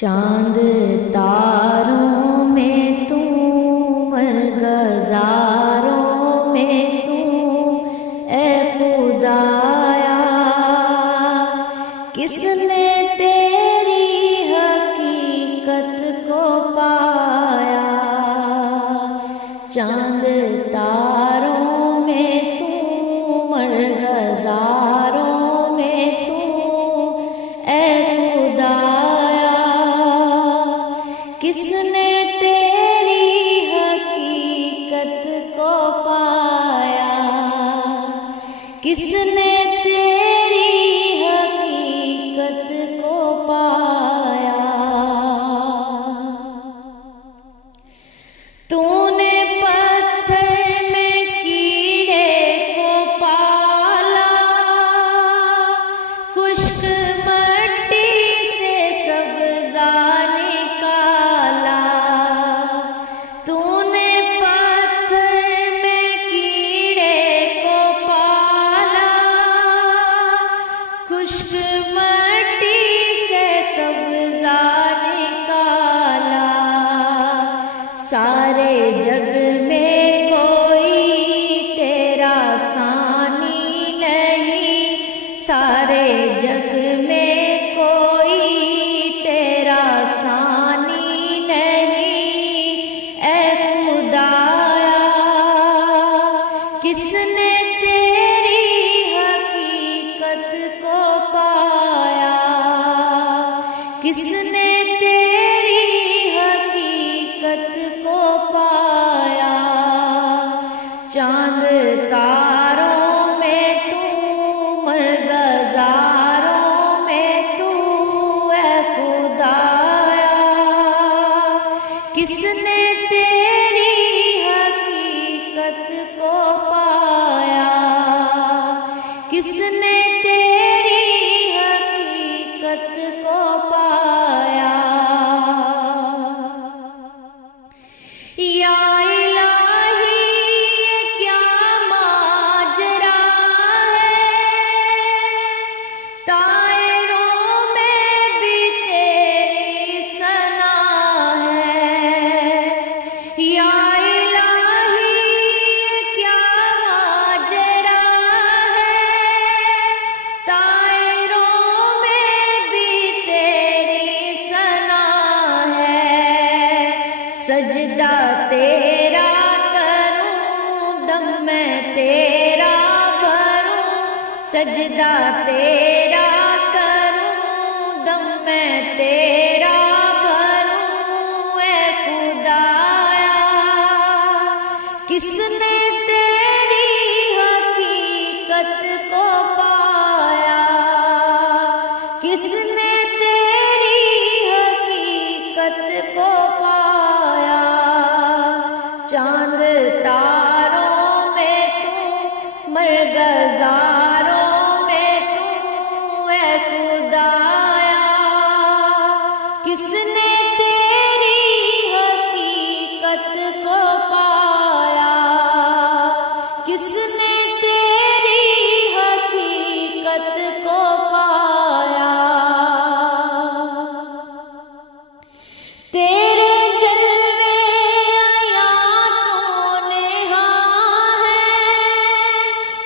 چاند تاروں میں تو مرغزاروں میں تو اے خدایا، کس نے تیری حقیقت کو پایا؟ چاند تاروں میں تو مرغزاروں میں تو اے خدایا، کس نے تیری حقیقت کو پایا؟ کس نے تیری حقیقت کو پایا؟ تو نے پتھر میں کیڑے کو پالا، خشک مٹی سے سبزہ نکالا۔ تو نے پتھر میں کیڑے کو پالا، خشک مٹی سے سبزہ نکالا۔ سارے جگ میں کوئی تیرا ثانی نہیں، سارے جگ میں کوئی تیرا ثانی نہیں، اے خدایا، کس نے تیری حقیقت کو پایا؟ کس نے تیری حقیقت کو پایا؟ چاند تاروں میں تو مرغزاروں میں تو اے خدایا، کس نے تیری حقیقت کو پایا؟ کس نے تیری حقیقت کو پایا؟ یا الہی یہ کیا ماجرا ہے، طائروں میں بھی تیری ثنا ہے۔ یا الہی یہ کیا ماجرا ہے، طائروں میں بھی تیری ثنا ہے۔ سجدہ تیرا کروں، دم میں تیرا بھروں، سجدہ تیرا کروں، دم میں تیرا بھروں، اے خدایا، کس نے تیری حقیقت کو پایا؟ کس نے تیری حقیقت کو پایا؟ چاند تاروں میں تو مرغزاروں میں تو اے خدایا، کس نے تیری حقیقت کو پایا؟ کس نے تیری حقیقت کو پایا؟ تیرے جلوے عیاں تو نہاں ہے،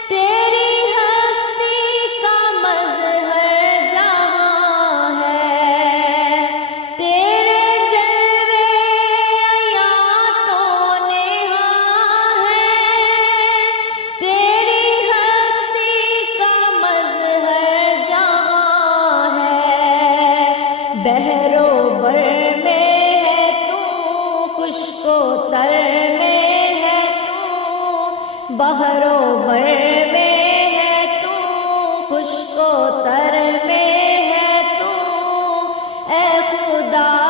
تیری ہستی کا مظہر جہاں ہے۔ تیرے جلوے عیاں تو نہاں ہے، تیری ہستی کا مظہر جہاں ہے۔ بحر و بر میں ہے تو، خشک و تر میں ہے تو، بحر و بر میں ہے تو، خشک و تر میں ہے تو، اے خدا